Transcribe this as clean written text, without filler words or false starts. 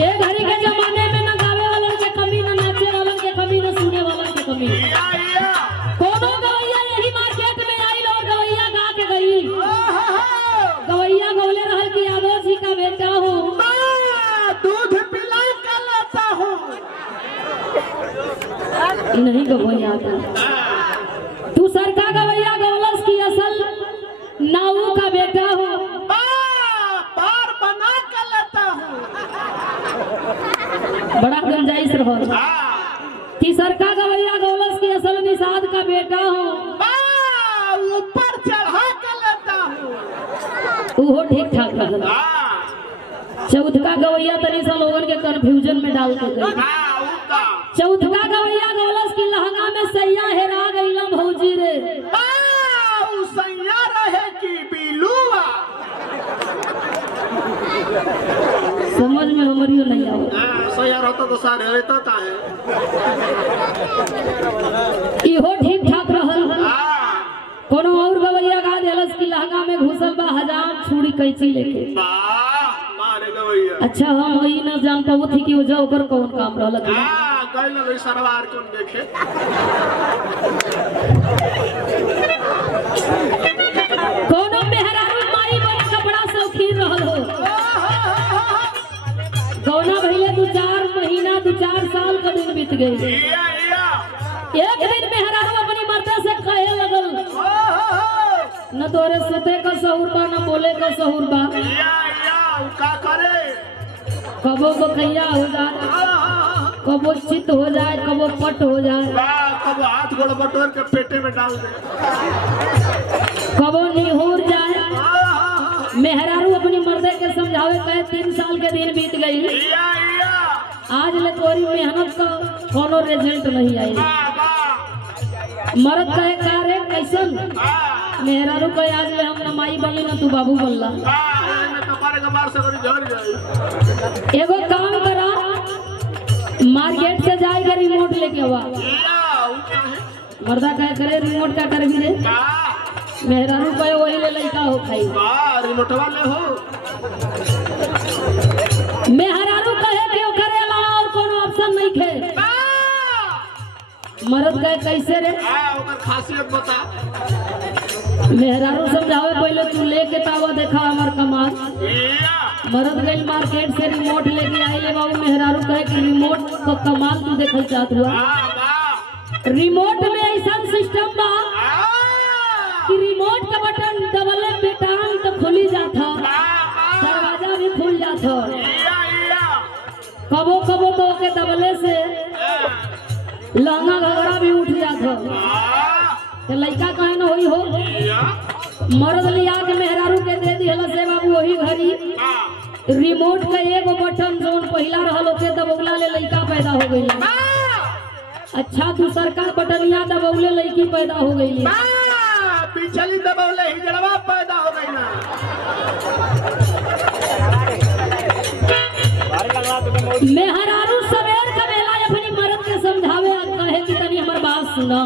ये घड़ी के जमाने में न गावे वालन के कमी, न नाचे वालन के कमी, न सुने वालन के कमी। कोनो गवैया यही मार्केट में आई और गवैया गा के गई। गवैया गौले रहल की यादव जी का बेटा हूँ, दूध पिला कर लाता हूँ। नहीं गवैया तू सरका गवैया गौलस की असल नाऊ का बेटा हूँ, बार बना कर लेता हूँ। बड़ा गुंजाइश रहो। तीसरका गवैया गौलस की असल निषाद का बेटा हूँ, ऊपर चढ़ा कर लेता हूँ। वो ठीक ठाक रहा। चौथका गवैया तनी सा लोगन के कंफ्यूजन में डाल के गई। चौथका गवैया गौलस की लहंगा में सैया हेरा गईला भौजी रे। सैया रहे की बिलुआ। समझ में हमारी नहीं आवा। सैया रहता तो सारे रहता का है। इहो ठीक ठाक रहल। कोनो और गवैया गा देलस की लहंगा में घुसल बा हजाम छुरी कैंची लेके। मारे गवैया। अच्छा हम वही न जान पाओ थी कि वजह ओकर कौन काम रहल। गई ना गई सरवार कौन देखे। कोनो मेहरारू माई बड़ा कपड़ा शौकीन रहल हो। कौना भैया 2-4 महीना 2-4 साल का दिन बीत गई। एक दिन मेहरारू अपनी मर्द से कहे लगल, न तोरे सोते का सहूर बा न बोले का सहूर बा। का करे? कबो बकैया हो जाए, कबो चित हो जाए, कबो पट हो जाए, कबो हाथ गोड़ बटोर के पेटे में डाल दे, कबो निहुर जाए। मेहरारू अपनी मर्दे के समझावे कहे 3 साल के दिन बीत गई, आज ले तोरी मेहनत का कोनो रिजल्ट नहीं आई। मर्द कहे का रे कैसन? मेहरारू कहे आज ले हम न माई बनली न तू बाबू बनला। एगो काम करा, मार्केट से जाएगा रिमोट लेके आवा। मर्दा कहे करे रिमोट का कर भी रे। मेहरारू कहे वही ले लइका हो खाई। रिमोटवा ले हो। मेहरारू कहे कि ओ करे अलावा और कोनो ऑप्शन नहीं खे। मर्द कहे कैसे रे? ओकर खासियत बता। मेहरारू समझावे पहले तू लेके तावा देखा हमार कमाल। मर्द गई मार्केट से रिमोट लेके आई ले बाबू। मेहरारू कहे कि रिमोट को कमाल तू देखल चाहत हुआ। रिमोट में ऐसा सिस्टम बा कि रिमोट का बटन दबले पेटान तो खुली जाता, दरवाजा भी खुल जाता। कबो कबो तो के दबले से लहंगा घगरा भी उठ जाता। तो लड़का कहे न होई हो। मर्द लिया के मेहरारू के दे दिहला से बाबू। वही घड़ी रिमोट का एगो बटन जोन पहिला रहल ओके दबौला ले लड़का पैदा हो गई। अच्छा दूसर का बटनिया दबौले लड़की पैदा हो गई। पिछली दबौले हिजड़वा पैदा हो गई ना। मेहरारू सवेर का बेला अपनी मर्द के समझावे कहे कि तनी हमर बात सुना।